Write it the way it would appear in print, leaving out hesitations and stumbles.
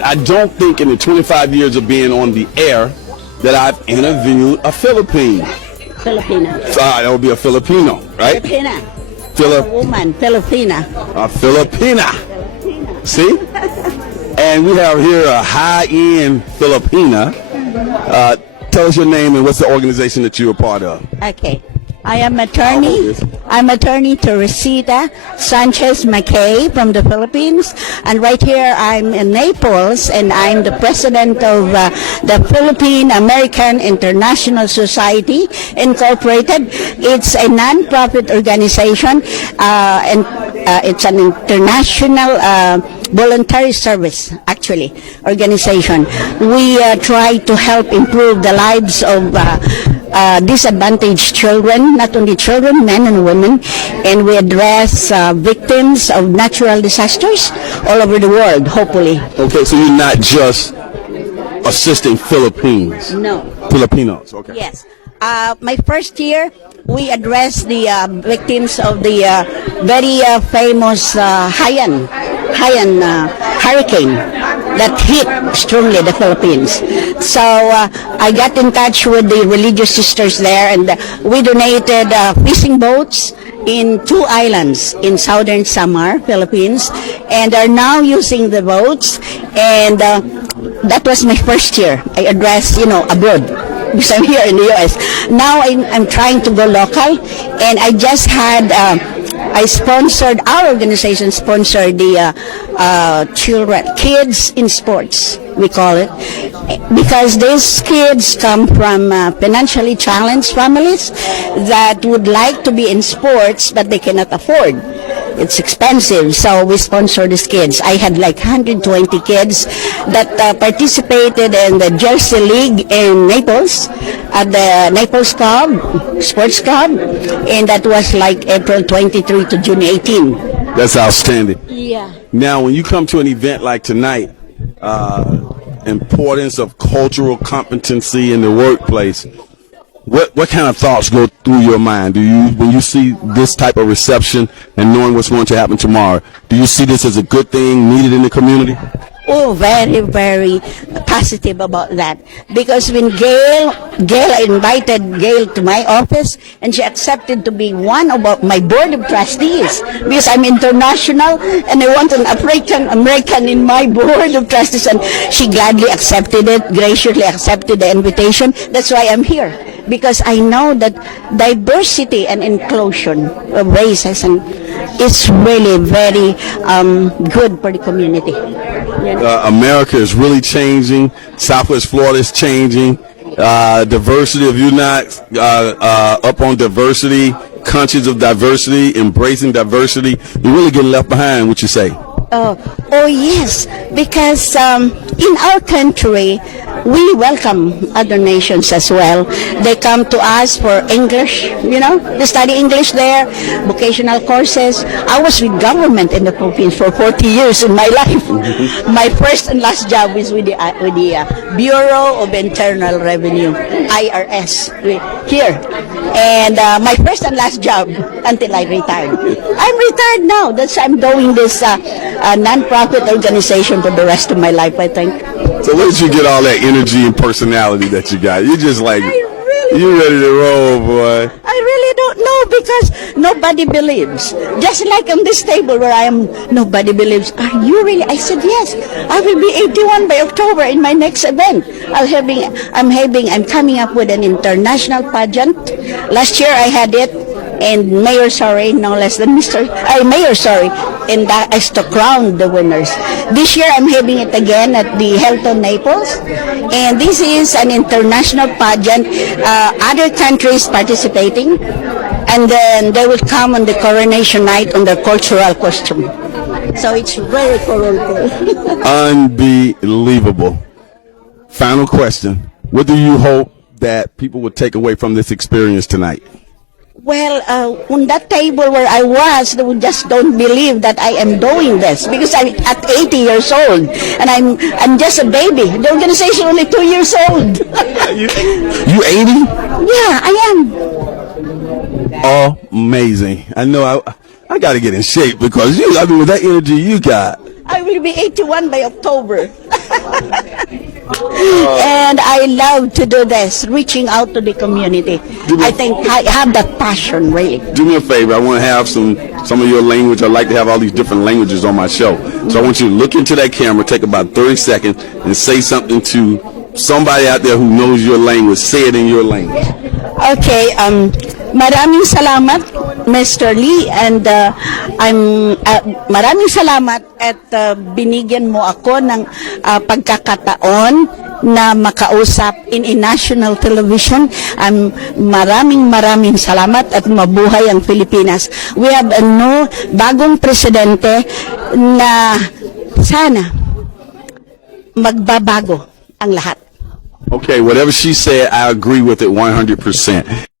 I don't think in the 25 years of being on the air that I've interviewed a Filipino. Filipina. That would be a Filipino, right? Filipina. Philip, A woman, Filipina. a Filipina. See? And we have here a high-end Filipina. Tell us your name and what's the organization that you're a part of. Okay. I am attorney. I'm attorney Teresita Sanchez McKay from the Philippines. And right here I'm in Naples and I'm the president of the Philippine American International Society Incorporated. It's a non-profit organization and it's an international voluntary service, actually, organization. We try to help improve the lives of disadvantaged children, not only children, men and women, and we address victims of natural disasters all over the world, hopefully. Okay, so you're not just assisting Filipinos. No. Filipinos, okay. Yes. My first year, we addressed the victims of the very famous Haiyan hurricane that hit strongly the Philippines. So I got in touch with the religious sisters there, and we donated fishing boats in 2 islands in southern Samar, Philippines, and are now using the boats. And that was my first year. I addressed, abroad, because I'm here in the U.S. Now I'm trying to go local, and I just had, our organization sponsored the kids in sports, we call it, because these kids come from financially challenged families that would like to be in sports, but they cannot afford. It's expensive, so we sponsor these kids. I had like 120 kids that participated in the Jersey League in Naples, at the Naples Club, Sports Club, and that was like April 23 to June 18. That's outstanding. Yeah. Now, when you come to an event like tonight, importance of cultural competency in the workplace, what kind of thoughts go through your mind? When you see this type of reception and knowing what's going to happen tomorrow, do you see this as a good thing needed in the community? Oh, very, very positive about that. Because when I invited Gail to my office, and she accepted to be one of my board of trustees, because I'm international, and I want an African American in my board of trustees, and she gladly accepted it, graciously accepted the invitation. That's why I'm here. Because I know that diversity and inclusion of races is really very good for the community. America is really changing. Southwest Florida is changing. Diversity, if you're not up on diversity, conscious of diversity, embracing diversity, you're really getting left behind, what you say? Oh yes, because in our country, we welcome other nations as well. They come to us for English, they study English there, vocational courses. I was with government in the Philippines for 40 years in my life. My first and last job was with the Bureau of Internal Revenue, IRS, here. And my first and last job until I retired. I'm retired now. I'm doing this non-profit organization for the rest of my life, I think. So where did you get all that energy and personality that you got? You're just like, you're ready to roll, boy. I really don't know, because nobody believes. Just like on this table where I am, nobody believes. Are you really? I said, yes. I will be 81 by October in my next event. I'm coming up with an international pageant. Last year I had it, and Mayor Sorry, no less than Mayor Sorry, and that is to crown the winners. This year I'm having it again at the Hilton Naples, and this is an international pageant. Other countries participating, and then they will come on the coronation night on their cultural costume. So it's very colorful. Unbelievable. Final question. What do you hope that people would take away from this experience tonight? Well, on that table where I was, they just don't believe that I am doing this, because I'm at 80 years old and I'm just a baby. The organization only 2 years old. You 80? Yeah, I am. Amazing. I know I got to get in shape, because with that energy you got. I will be 81 by October. And I love to do this, reaching out to the community. I think I have that passion, really. Do me a favor. I want to have some of your language. I like to have all these different languages on my show. So I want you to look into that camera, take about 30 seconds, and say something to somebody out there who knows your language. Say it in your language. Okay, maraming salamat, Mr. Lee, and maraming salamat at binigyan mo ako ng pagkakataon na makausap in a national television. Maraming salamat at mabuhay ang Pilipinas. We have a bagong presidente na sana magbabago ang lahat. Okay, whatever she said, I agree with it 100%.